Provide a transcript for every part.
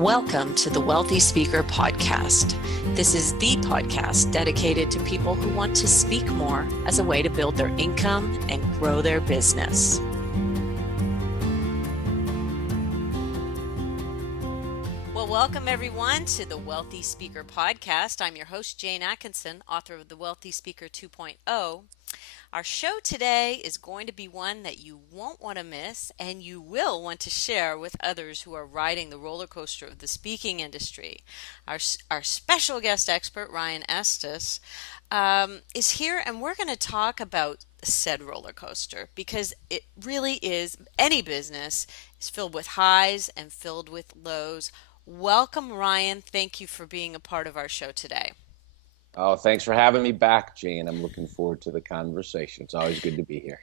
Welcome to the Wealthy Speaker Podcast. This is the podcast dedicated to people who want to speak more as a way to build their income and grow their business. Well, welcome everyone to the Wealthy Speaker Podcast. I'm your host, Jane Atkinson, author of The Wealthy Speaker 2.0. Our show today is going to be one that you won't want to miss, and you will want to share with others who are riding the roller coaster of the speaking industry. Our special guest expert, Ryan Estis, is here, and we're going to talk about said roller coaster because it really is. Any business is filled with highs and filled with lows. Welcome, Ryan. Thank you for being a part of our show today. Oh, thanks for having me back, Jane. I'm looking forward to the conversation. It's always good to be here.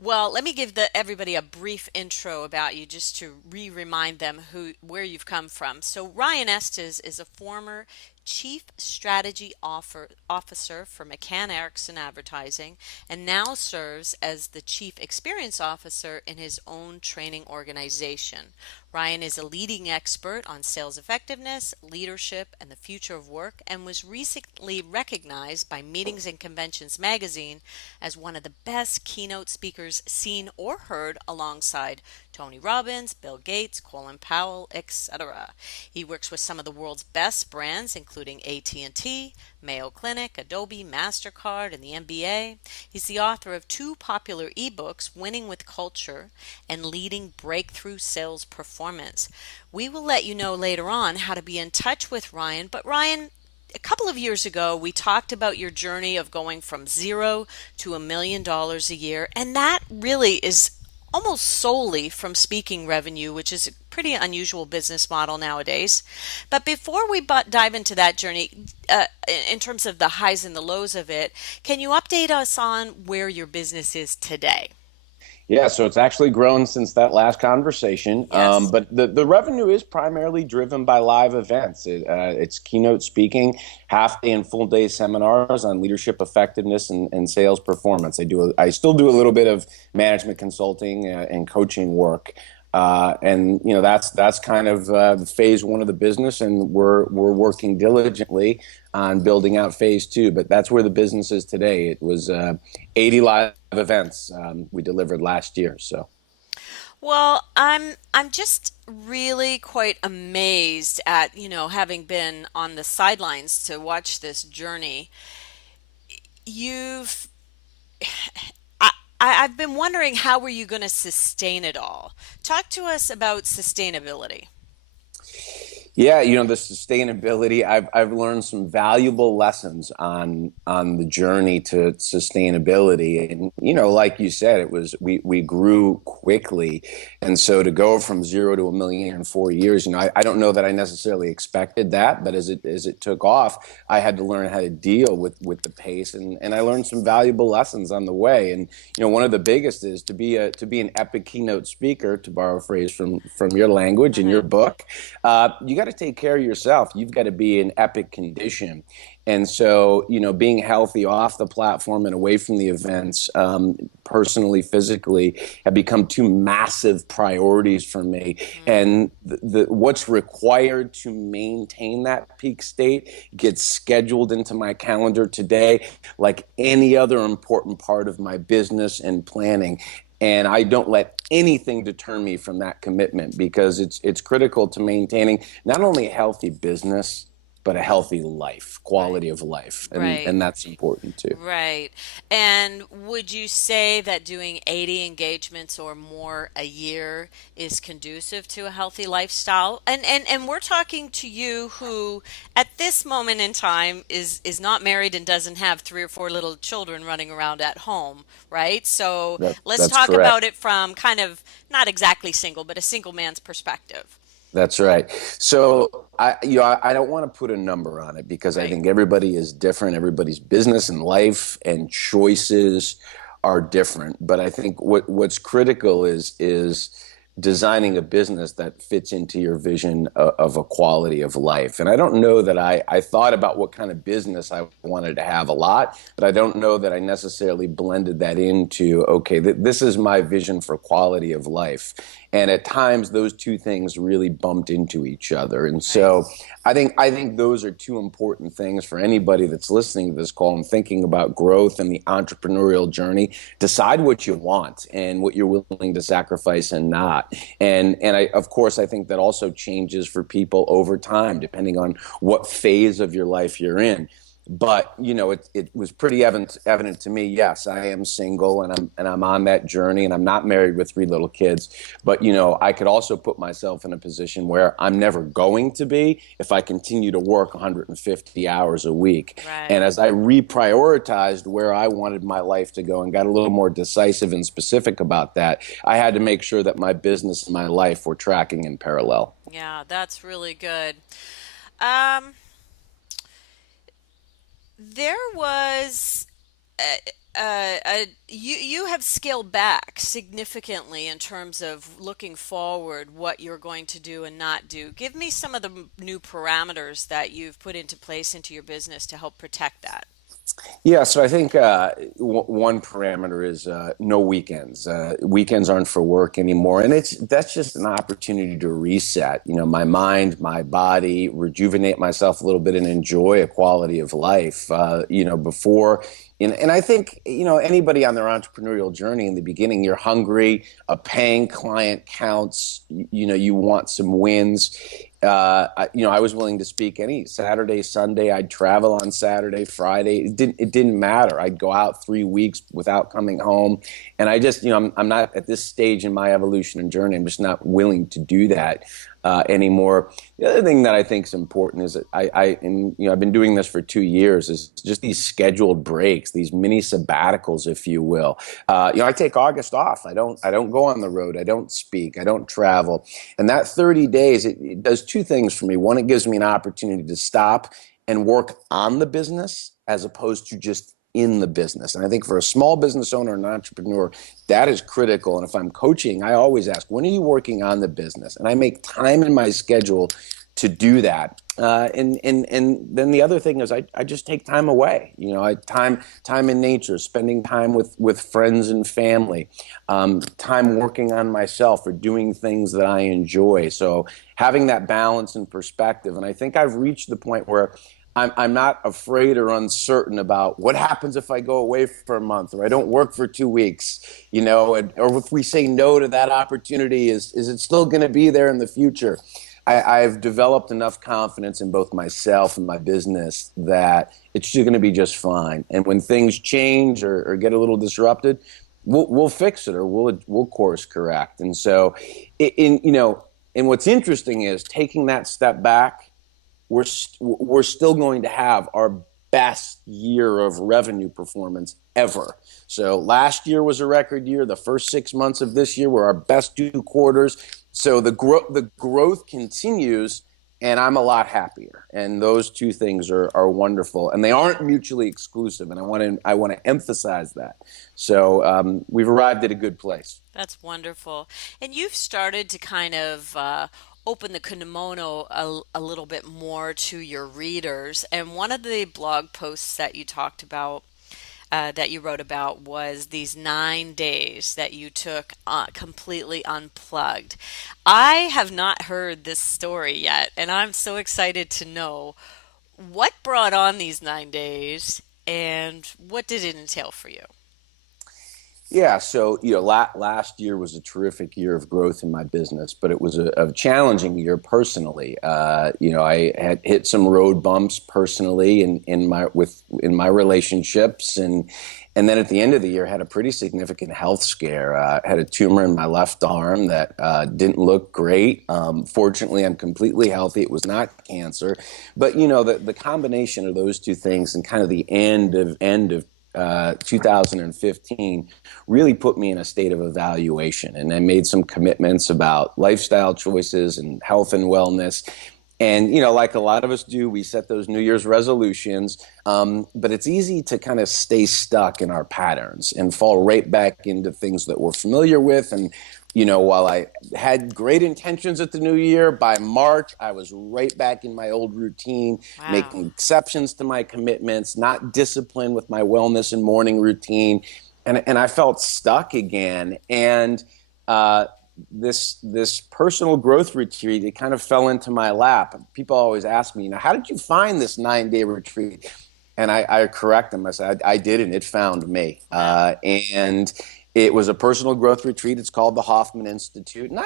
Well, let me give everybody a brief intro about you just to remind them where you've come from. So Ryan Estes is a former Chief Strategy Officer for McCann Erickson Advertising and now serves as the Chief Experience Officer in his own training organization. Ryan is a leading expert on sales effectiveness, leadership, and the future of work, and was recently recognized by Meetings and Conventions magazine as one of the best keynote speakers seen or heard alongside Tony Robbins, Bill Gates, Colin Powell, etc. He works with some of the world's best brands, including AT&T, Mayo Clinic, Adobe, MasterCard, and the NBA. He's the author of 2 popular ebooks, Winning with Culture and Leading Breakthrough Sales Performance. We will let you know later on how to be in touch with Ryan. But Ryan, a couple of years ago, we talked about your journey of going from zero to $1 million a year, and that really is almost solely from speaking revenue, which is a pretty unusual business model nowadays. But before we dive into that journey, in terms of the highs and the lows of it, can you update us on where your business is today? Yeah, so it's actually grown since that last conversation. Yes. But the revenue is primarily driven by live events. It's keynote speaking, half-day and full-day seminars on leadership effectiveness and sales performance. I still do a little bit of management consulting and coaching work. And that's kind of phase 1 of the business, and we're working diligently on building out phase 2. But that's where the business is today. It was 80 live events we delivered last year. So, well, I'm just really quite amazed at having been on the sidelines to watch this journey. You've I've been wondering, how are you going to sustain it all? Talk to us about sustainability. yeah, the sustainability. I've learned some valuable lessons on the journey to sustainability, and like you said, it was we grew quickly, and so to go from 0 to $1 million in 4 years, I don't know that I necessarily expected that, but as it took off, I had to learn how to deal with the pace, and I learned some valuable lessons on the way. And one of the biggest is to be an epic keynote speaker, to borrow a phrase from your language in your book. You got to take care of yourself. You've got to be in epic condition. And so, being healthy off the platform and away from the events, personally, physically, have become 2 massive priorities for me. And what's required to maintain that peak state gets scheduled into my calendar today, like any other important part of my business and planning. And I don't let anything deter me from that commitment, because it's critical to maintaining not only a healthy business, but a healthy life, quality of life. And that's important too. Right. And would you say that doing 80 engagements or more a year is conducive to a healthy lifestyle? And we're talking to you who at this moment in time is not married and doesn't have 3 or 4 little children running around at home, right? So let's That's talk correct. about it from kind of not exactly single, but a single man's perspective. That's right. So I don't want to put a number on it, because I Right. think everybody is different. Everybody's business and life and choices are different. But I think what's critical is designing a business that fits into your vision of a quality of life. And I don't know that I thought about what kind of business I wanted to have a lot, but I don't know that I necessarily blended that into, okay, this is my vision for quality of life. And at times those two things really bumped into each other. And Right. so I think those are two important things for anybody that's listening to this call and thinking about growth and the entrepreneurial journey. Decide what you want and what you're willing to sacrifice and not. And I, of course, I think that also changes for people over time, depending on what phase of your life you're in. But it was pretty evident to me. Yes, I am single, and I'm on that journey, and I'm not married with three little kids. But I could also put myself in a position where I'm never going to be if I continue to work 150 hours a week. Right. And as I reprioritized where I wanted my life to go and got a little more decisive and specific about that, I had to make sure that my business and my life were tracking in parallel. Yeah, that's really good. Um, there was you have scaled back significantly in terms of looking forward, what you're going to do and not do. Give me some of the new parameters that you've put into place into your business to help protect that. Yeah, so I think one parameter is no weekends. Weekends aren't for work anymore, and that's just an opportunity to reset. My mind, my body, rejuvenate myself a little bit, and enjoy a quality of life. Before. And I think, anybody on their entrepreneurial journey in the beginning, you're hungry, a paying client counts, you want some wins. I was willing to speak any Saturday, Sunday. I'd travel on Saturday, Friday. It didn't matter. I'd go out 3 weeks without coming home. And I just, I'm not at this stage in my evolution and journey. I'm just not willing to do that anymore. The other thing that I think is important is that I've been doing this for 2 years, is just these scheduled breaks, these mini sabbaticals, if you will. I take August off. I don't go on the road. I don't speak. I don't travel. And that 30 days, it does two things for me. One, it gives me an opportunity to stop and work on the business as opposed to just in the business. And I think for a small business owner and entrepreneur, that is critical. And if I'm coaching, I always ask, when are you working on the business? And I make time in my schedule to do that. And then the other thing is I just take time away. Time in nature, spending time with friends and family, time working on myself or doing things that I enjoy. So having that balance and perspective. And I think I've reached the point where I'm not afraid or uncertain about what happens if I go away for a month or I don't work for 2 weeks, or if we say no to that opportunity, is it still going to be there in the future? I've developed enough confidence in both myself and my business that it's going to be just fine. And when things change or get a little disrupted, we'll fix it or we'll course correct. And so, and what's interesting is taking that step back, we're still going to have our best year of revenue performance ever. So last year was a record year. The first 6 months of this year were our best 2 quarters. So the growth continues, and I'm a lot happier. And those two things are wonderful, and they aren't mutually exclusive. And I want to emphasize that. So we've arrived at a good place. That's wonderful. And you've started to kind of open the kimono a little bit more to your readers. And one of the blog posts that you talked about, that you wrote about, was these 9 days that you took completely unplugged. I have not heard this story yet, and I'm so excited to know what brought on these 9 days and what did it entail for you? Yeah, so last year was a terrific year of growth in my business, but it was a challenging year personally. I had hit some road bumps personally in my relationships, and then at the end of the year had a pretty significant health scare. Had a tumor in my left arm that didn't look great. Fortunately, I'm completely healthy. It was not cancer, but the combination of those two things and kind of the end of 2015 really put me in a state of evaluation. And I made some commitments about lifestyle choices and health and wellness. And, like a lot of us do, we set those New Year's resolutions, but it's easy to kind of stay stuck in our patterns and fall right back into things that we're familiar with. And, while I had great intentions at the new year, by March, I was right back in my old routine, Wow. making exceptions to my commitments, not disciplined with my wellness and morning routine. And I felt stuck again. And this personal growth retreat, it kind of fell into my lap. People always ask me, how did you find this 9 day retreat? And I correct them. I said, I didn't. It found me. Wow. And it was a personal growth retreat. It's called the Hoffman Institute. And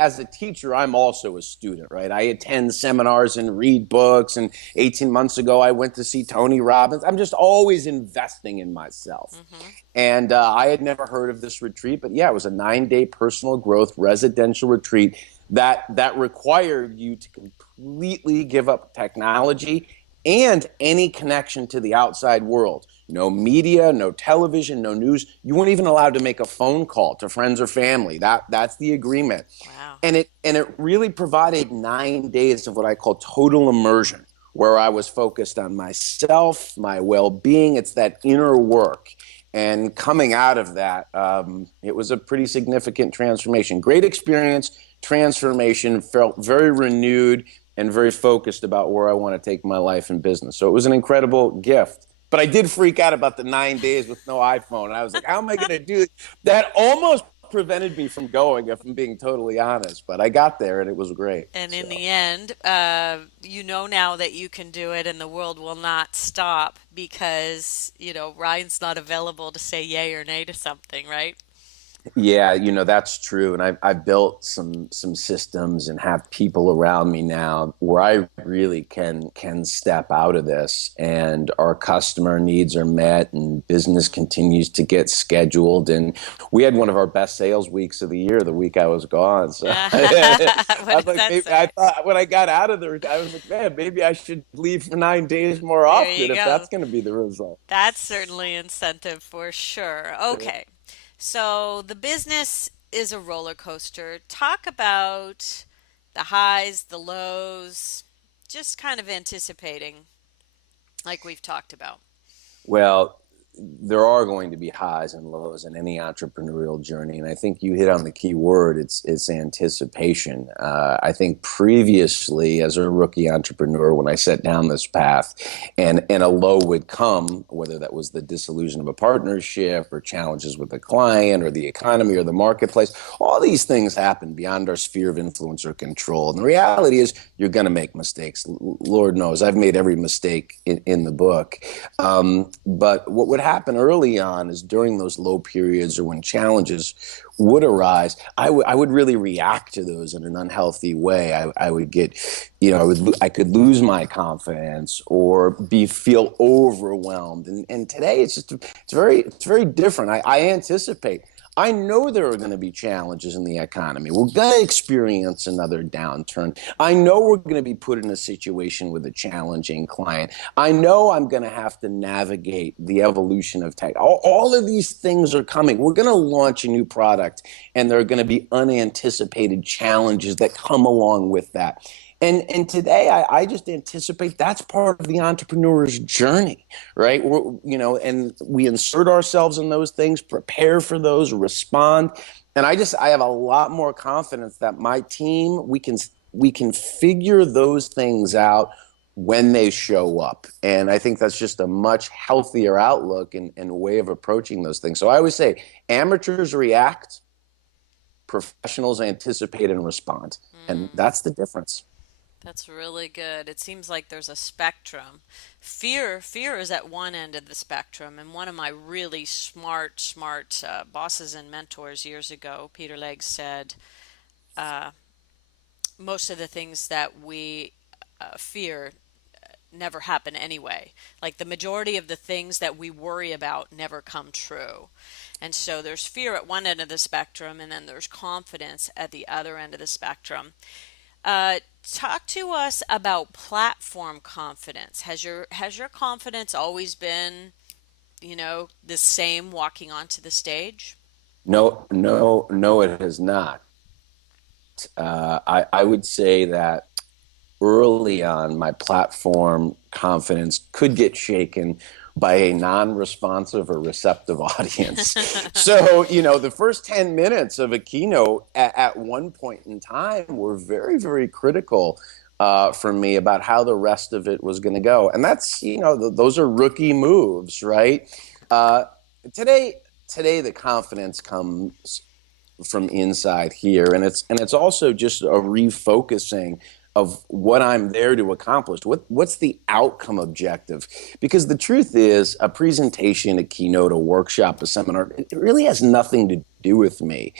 as a teacher, I'm also a student, right? I attend seminars and read books. And 18 months ago, I went to see Tony Robbins. I'm just always investing in myself. Hmm. And I had never heard of this retreat, but yeah, it was a 9 day personal growth residential retreat that required you to completely give up technology and any connection to the outside world. No media, no television, no news. You weren't even allowed to make a phone call to friends or family. That's the agreement. Wow. And it really provided 9 days of what I call total immersion, where I was focused on myself, my well-being. It's that inner work. And coming out of that, it was a pretty significant transformation. Great experience, transformation, felt very renewed and very focused about where I want to take my life and business. So it was an incredible gift. But I did freak out about the 9 days with no iPhone. And I was like, how am I going to do it? That almost prevented me from going, if I'm being totally honest. But I got there and it was great. And in So. the end, you know now that you can do it and the world will not stop because, Ryan's not available to say yay or nay to something, right? Yeah, that's true. And I've built some systems and have people around me now where I really can step out of this and our customer needs are met and business continues to get scheduled. And we had one of our best sales weeks of the year the week I was gone. So What I'm does like, that maybe I say? thought when I got out of there, I was like, man, maybe I should leave for 9 days more There you often if go. that's going to be the result. That's certainly incentive for sure. Okay. So the business is a roller coaster. Talk about the highs, the lows, just kind of anticipating, like we've talked about. Well, there are going to be highs and lows in any entrepreneurial journey, and I think you hit on the key word. It's anticipation. I think previously, as a rookie entrepreneur, when I set down this path, and a low would come, whether that was the disillusion of a partnership or challenges with a client or the economy or the marketplace. All these things happen beyond our sphere of influence or control. And the reality is, you're going to make mistakes. Lord knows, I've made every mistake in the book. But what would happen early on is during those low periods or when challenges would arise, I would really react to those in an unhealthy way. I would get, I could lose my confidence or feel overwhelmed. And today it's very different. I anticipate. I know there are going to be challenges in the economy. We're going to experience another downturn. I know we're going to be put in a situation with a challenging client. I know I'm going to have to navigate the evolution of tech. All of these things are coming. We're going to launch a new product, and there are going to be unanticipated challenges that come along with that. And today, I just anticipate that's part of the entrepreneur's journey, right? And we insert ourselves in those things, prepare for those, respond. And I have a lot more confidence that my team, we can figure those things out when they show up. And I think that's just a much healthier outlook and way of approaching those things. So I always say amateurs react, professionals anticipate and respond. And Mm. that's the difference. That's really good. It seems like there's a spectrum. Fear is at one end of the spectrum. And one of my really smart bosses and mentors years ago, Peter Legge, said uh, most of the things that we fear never happen anyway. Like the majority of the things that we worry about never come true. And so there's fear at one end of the spectrum, and then there's confidence at the other end of the spectrum. Uh, Talk to us about platform confidence. Has your confidence always been, the same walking onto the stage? No, no, no, it has not. I would say that early on, my platform confidence could get shaken by a non-responsive or receptive audience. So, the first 10 minutes of a keynote at one point in time were very, very critical for me about how the rest of it was going to go. And that's, those are rookie moves, right? Uh, today, the confidence comes from inside here, and it's also just a refocusing of what I'm there to accomplish. What's the outcome objective? Because the truth is, a presentation, a keynote, a workshop, a seminar, it really has nothing to do with me.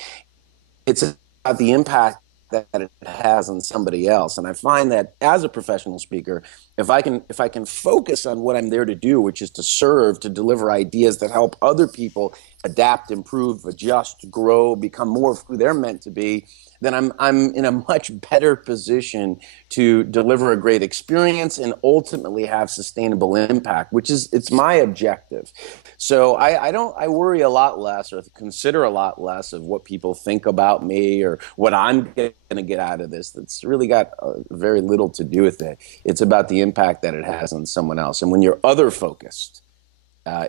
It's about the impact that it has on somebody else. And I find that as a professional speaker, if I can focus on what I'm there to do, which is to serve, to deliver ideas that help other people adapt, improve, adjust, grow, become more of who they're meant to be, then I'm in a much better position to deliver a great experience and ultimately have sustainable impact, which is it's my objective. So I worry a lot less or consider a lot less of what people think about me or what I'm going to get out of this. That's really got very little to do with it. It's about the impact that it has on someone else. And when you're other focused,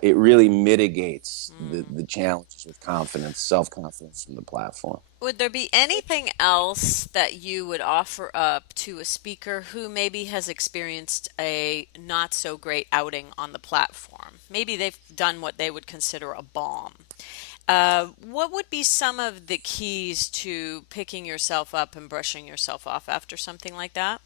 it really mitigates the challenges with confidence, self-confidence from the platform. Would there be anything else that you would offer up to a speaker who maybe has experienced a not so great outing on the platform? Maybe they've done what they would consider a bomb. What would be some of the keys to picking yourself up and brushing yourself off after something like that?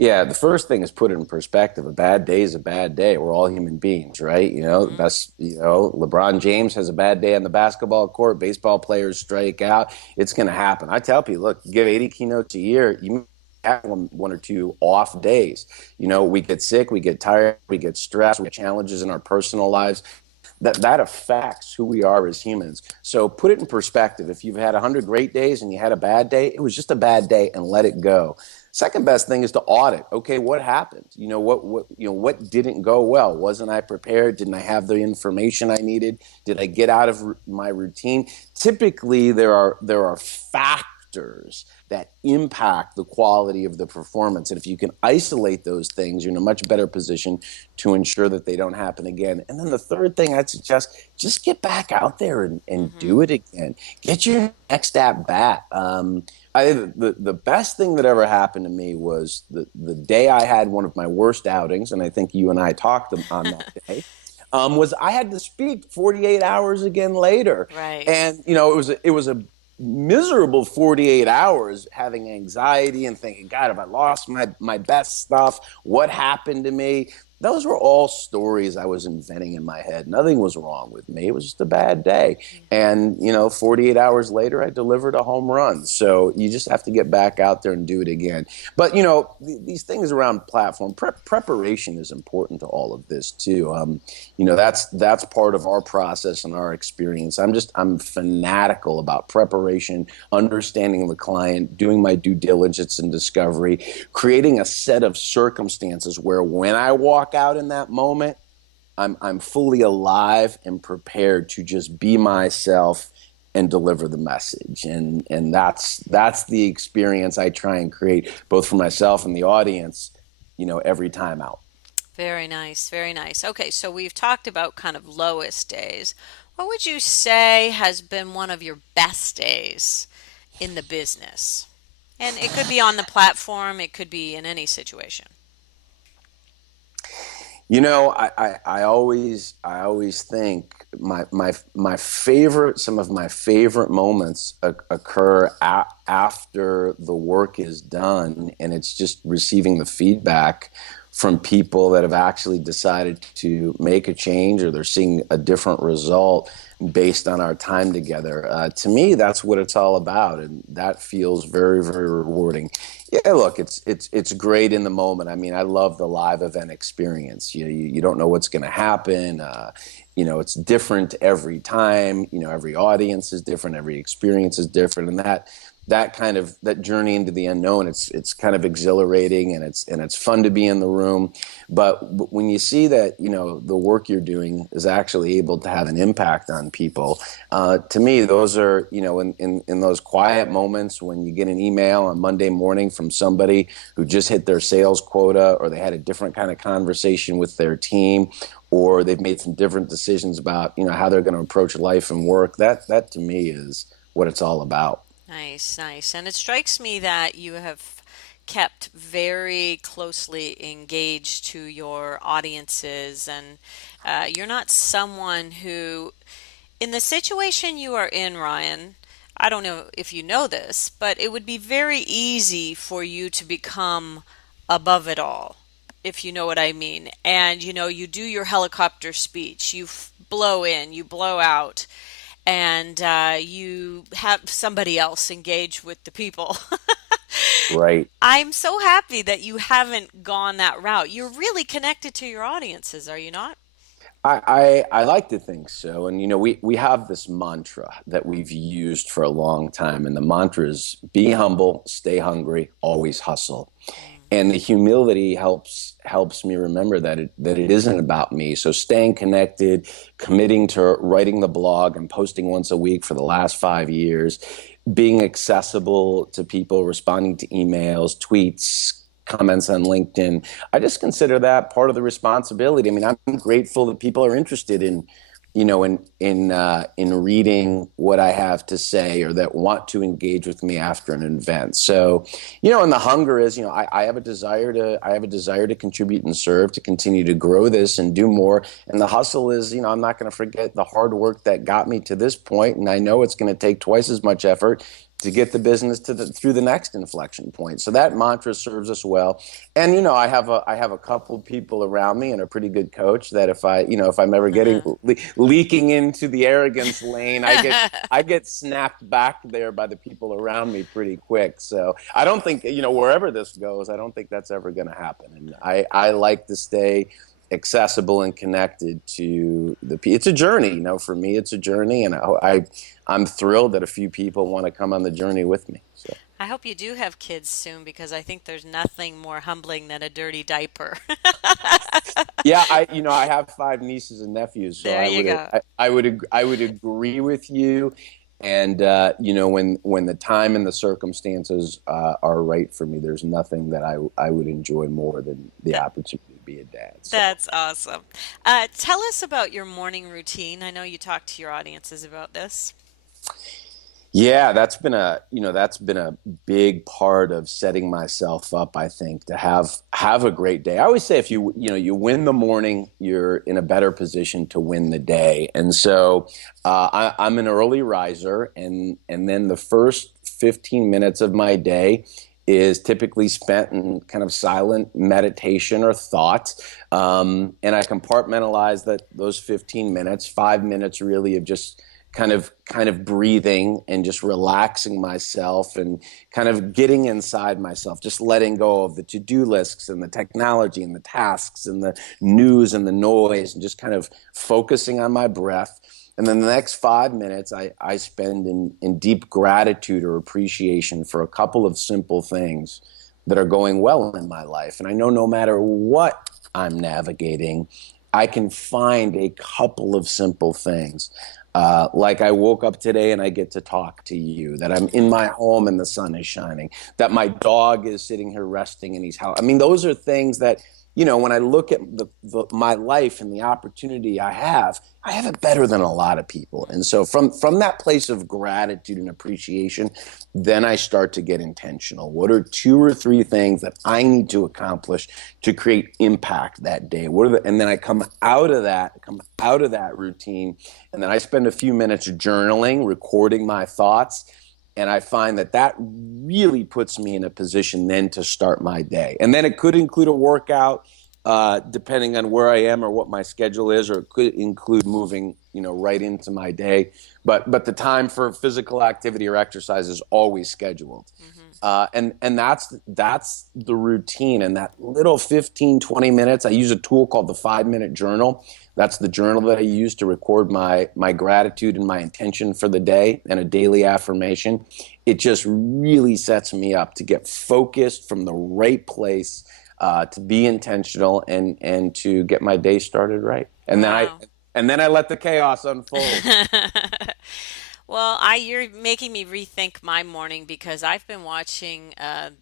Yeah, the first thing is put it in perspective. A bad day is a bad day. We're all human beings, right? Hmm. LeBron James has a bad day on the basketball court. Baseball players strike out. It's going to happen. I tell people, look, you give 80 keynotes a year, you have one or two off days. We get sick, we get tired, we get stressed, we get challenges in our personal lives. That affects who we are as humans. So put it in perspective. If you've had 100 great days and you had a bad day, it was just a bad day and let it go. Second best thing is to audit. Okay, what happened? What didn't go well? Wasn't I prepared? Didn't I have the information I needed? Did I get out of my routine? Typically, there are factors that impact the quality of the performance. And if you can isolate those things, you're in a much better position to ensure that they don't happen again. And then the third thing I'd suggest, just get back out there and Hmm. do it again. Get your next at bat. The best thing that ever happened to me was the day I had one of my worst outings, and I think you and I talked on that day. Was I had to speak 48 hours again later, Right. and it was a miserable 48 hours having anxiety and thinking, God, have I lost my best stuff? What happened to me? Those were all stories I was inventing in my head. Nothing was wrong with me. It was just a bad day. Hmm. And, 48 hours later, I delivered a home run. So you just have to get back out there and do it again. But, these things around platform preparation is important to all of this, too. That's part of our process and our experience. I'm fanatical about preparation, understanding the client, doing my due diligence and discovery, creating a set of circumstances where when I walk out in that moment, I'm fully alive and prepared to just be myself and deliver the message. And that's the experience I try and create both for myself and the audience, every time out. Very nice, very nice. Okay, so we've talked about kind of lowest days. What would you say has been one of your best days in the business? And it could be on the platform, it could be in any situation. I always think my favorite some of my favorite moments occur after the work is done, and it's just receiving the feedback from people that have actually decided to make a change or they're seeing a different result based on our time together. To me, that's what it's all about, and that feels very, very rewarding. Yeah, look, it's great in the moment. I mean, I love the live event experience. You don't know what's going to happen. It's different every time. Every audience is different. Every experience is different, and that kind of that journey into the unknown, it's kind of exhilarating, and it's fun to be in the room. But when you see that the work you're doing is actually able to have an impact on people, to me, those are in those quiet moments when you get an email on Monday morning from somebody who just hit their sales quota, or they had a different kind of conversation with their team, or they've made some different decisions about how they're going to approach life and work. That to me is what it's all about. Nice, nice. And it strikes me that you have kept very closely engaged to your audiences, and you're not someone who, in the situation you are in, Ryan, I don't know if you know this, but it would be very easy for you to become above it all, if you know what I mean. And you do your helicopter speech, blow in, you blow out, and you have somebody else engage with the people. Right. I'm so happy that you haven't gone that route. You're really connected to your audiences, are you not? I like to think so. And we have this mantra that we've used for a long time. And the mantra is be humble, stay hungry, always hustle. And the humility helps me remember that it isn't about me. So staying connected, committing to writing the blog and posting once a week for the last 5 years, being accessible to people, responding to emails, tweets, comments on LinkedIn. I just consider that part of the responsibility. I mean, I'm grateful that people are interested in reading what I have to say, or that want to engage with me after an event. So, and the hunger is, I have a desire to contribute and serve, to continue to grow this and do more. And the hustle is, I'm not going to forget the hard work that got me to this point, and I know it's going to take twice as much effort to get the business through the next inflection point. So that mantra serves us well. And I have a couple people around me and a pretty good coach that if I'm ever getting leaking into the arrogance lane, I get snapped back there by the people around me pretty quick. So I don't think, wherever this goes, I don't think that's ever going to happen. And I like to stay accessible and connected to it's a journey. For me it's a journey, and I'm thrilled that a few people want to come on the journey with me. So I hope you do have kids soon because I think there's nothing more humbling than a dirty diaper. yeah, I have five nieces and nephews, so There I you would go. I would agree with you. And when the time and the circumstances are right for me, there's nothing that I would enjoy more than the That, opportunity to be a dad. So that's awesome. Tell us about your morning routine. I know you talk to your audiences about this. yeah, that's been a big part of setting myself up, I think, to have a great day. I always say if you win the morning, you're in a better position to win the day. And so I'm an early riser, and then the first 15 minutes of my day is typically spent in kind of silent meditation or thought. And I compartmentalize those 15 minutes, 5 minutes really of just kind of breathing and just relaxing myself and kind of getting inside myself, just letting go of the to-do lists and the technology and the tasks and the news and the noise, and just kind of focusing on my breath. And then the next 5 minutes I spend in deep gratitude or appreciation for a couple of simple things that are going well in my life. And I know no matter what I'm navigating, I can find a couple of simple things. Like I woke up today and I get to talk to you, that I'm in my home and the sun is shining, that my dog is sitting here resting and he's I mean, those are things that, when I look at my life and the opportunity I have it better than a lot of people. And so from that place of gratitude and appreciation, then I start to get intentional. What are two or three things that I need to accomplish to create impact that day? And then I come out of that routine, and then I spend a few minutes journaling, recording my thoughts. And I find that really puts me in a position then to start my day. And then it could include a workout, depending on where I am or what my schedule is, or it could include moving, right into my day. But the time for physical activity or exercise is always scheduled. Hmm. And that's the routine. And that little 15-20 minutes, I use a tool called the 5 minute journal. That's the journal that I use to record my gratitude and my intention for the day, and a daily affirmation. It just really sets me up to get focused from the right place, to be intentional, and to get my day started right. And then I Wow. and then I let the chaos unfold. Well, you're making me rethink my morning because I've been watching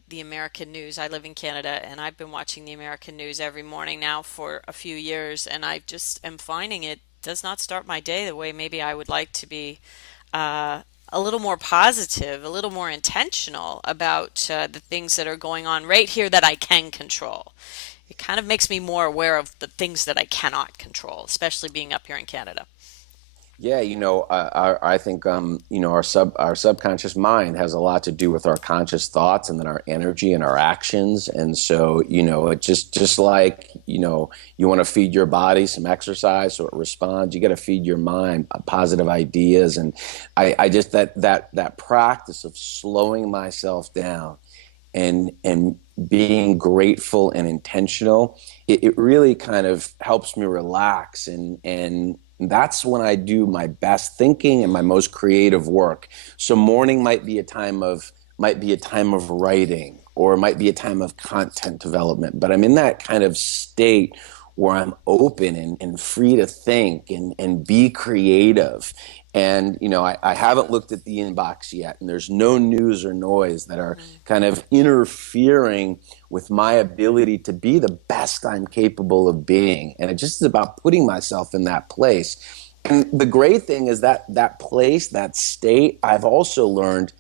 the American news. I live in Canada, and I've been watching the American news every morning now for a few years, and I just am finding it does not start my day the way maybe I would like to be. A little more positive, a little more intentional about the things that are going on right here that I can control. It kind of makes me more aware of the things that I cannot control, especially being up here in Canada. Yeah, I think our subconscious mind has a lot to do with our conscious thoughts and then our energy and our actions. And so, it just like, you want to feed your body some exercise so it responds. You got to feed your mind positive ideas. And I just that practice of slowing myself down and being grateful and intentional, it really kind of helps me relax, and that's when I do my best thinking and my most creative work. So morning might be a time of writing, or it might be a time of content development, but I'm in that kind of state where I'm open and free to think and be creative. And, I haven't looked at the inbox yet, and there's no news or noise that are Mm. kind of interfering with my ability to be the best I'm capable of being. And it just is about putting myself in that place. And the great thing is that that place, that state, I've also learned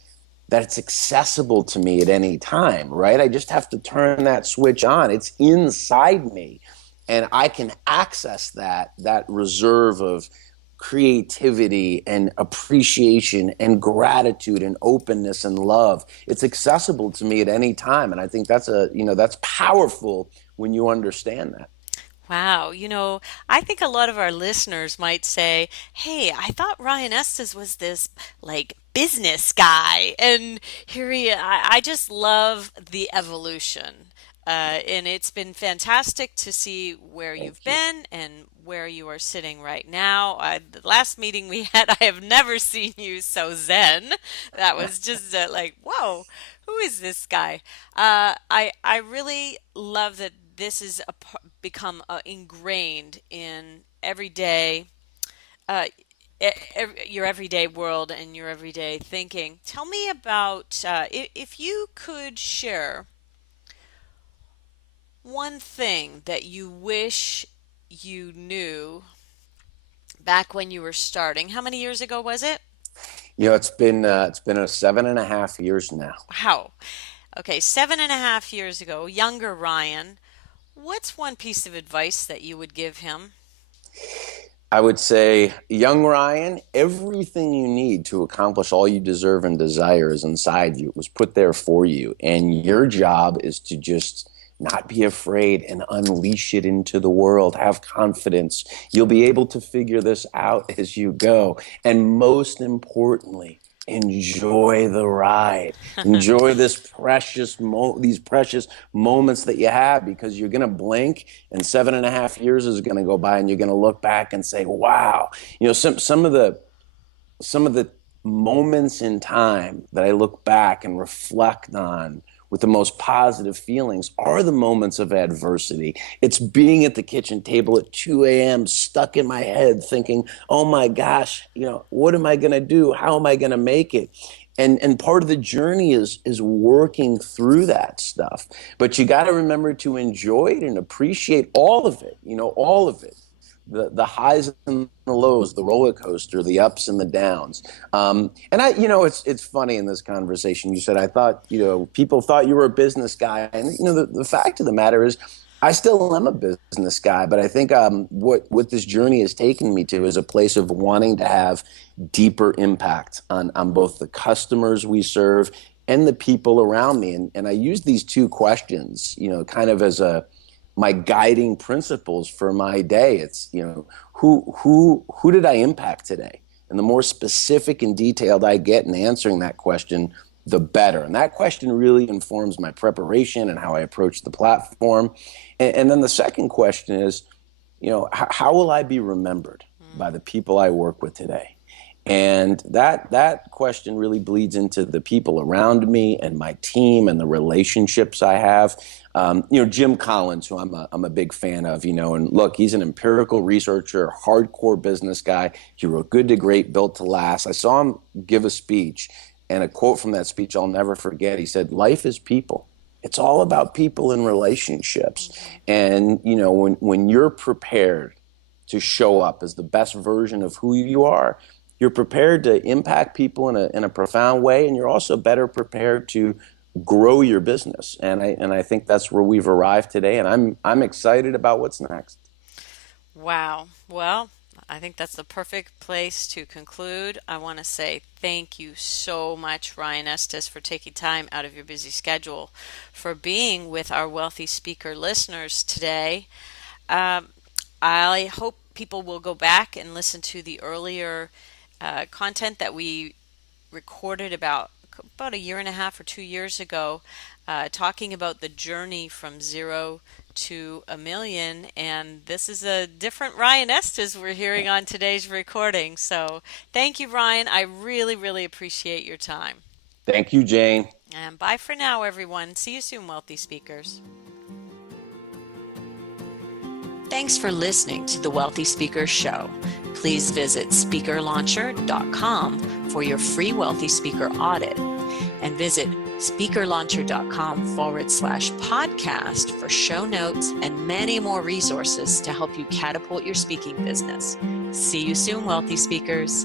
that it's accessible to me at any time, right? I just have to turn that switch on. It's inside me, and I can access that reserve of creativity and appreciation and gratitude and openness and love. It's accessible to me at any time, and I think that's powerful when you understand that. Wow. I think a lot of our listeners might say, hey, I thought Ryan Estes was this like business guy. And I just love the evolution. And it's been fantastic to see where Thank you've you. been and where you are sitting right now. The last meeting we had, I have never seen you so zen. That was just like, whoa, who is this guy? I really love that this is become ingrained in everyday uh, your everyday world and your everyday thinking. Tell me about if you could share one thing that you wish you knew back when you were starting. How many years ago was it? It's been a 7.5 years now. Wow. Okay, 7.5 years ago, younger Ryan. What's one piece of advice that you would give him? I would say, young Ryan, everything you need to accomplish all you deserve and desire is inside you. It was put there for you. And your job is to just not be afraid and unleash it into the world. Have confidence. You'll be able to figure this out as you go. And most importantly, enjoy the ride. Enjoy these precious moments that you have, because you're going to blink and 7.5 years is going to go by, and you're going to look back and say, wow. Some of the moments in time that I look back and reflect on with the most positive feelings are the moments of adversity. It's being at the kitchen table at 2 a.m., stuck in my head, thinking, oh my gosh, what am I going to do? How am I going to make it? And part of the journey is working through that stuff. But you got to remember to enjoy it and appreciate all of it, all of it, the highs and the lows, the roller coaster, the ups and the downs. And it's funny in this conversation. You said, I thought, people thought you were a business guy, and the fact of the matter is, I still am a business guy. But I think what this journey has taken me to is a place of wanting to have deeper impact on both the customers we serve and the people around me. And I use these two questions, kind of as my guiding principles for my day. It's, who did I impact today? And the more specific and detailed I get in answering that question, the better. And that question really informs my preparation and how I approach the platform. And then the second question is, how will I be remembered by the people I work with today? And that question really bleeds into the people around me and my team and the relationships I have. Jim Collins, who I'm a big fan of, and look, he's an empirical researcher, hardcore business guy. He wrote Good to Great, Built to Last. I saw him give a speech, and a quote from that speech I'll never forget. He said, "Life is people. It's all about people and relationships." Mhm. And when you're prepared to show up as the best version of who you are, you're prepared to impact people in a profound way, and you're also better prepared to grow your business. And I think that's where we've arrived today, and I'm excited about what's next. Wow. Well, I think that's the perfect place to conclude. I want to say thank you so much, Ryan Estis, for taking time out of your busy schedule for being with our wealthy speaker listeners today. Um, I hope people will go back and listen to the earlier content that we recorded about a year and a half or 2 years ago, talking about the journey from zero to a million. And this is a different Ryan Estes we're hearing on today's recording. So thank you, Ryan. I really, really appreciate your time. Thank you, Jane. And bye for now, everyone. See you soon, wealthy speakers. Thanks for listening to the Wealthy Speakers Show. Please visit speakerlauncher.com for your free Wealthy Speaker audit and visit speakerlauncher.com/podcast for show notes and many more resources to help you catapult your speaking business. See you soon, Wealthy Speakers.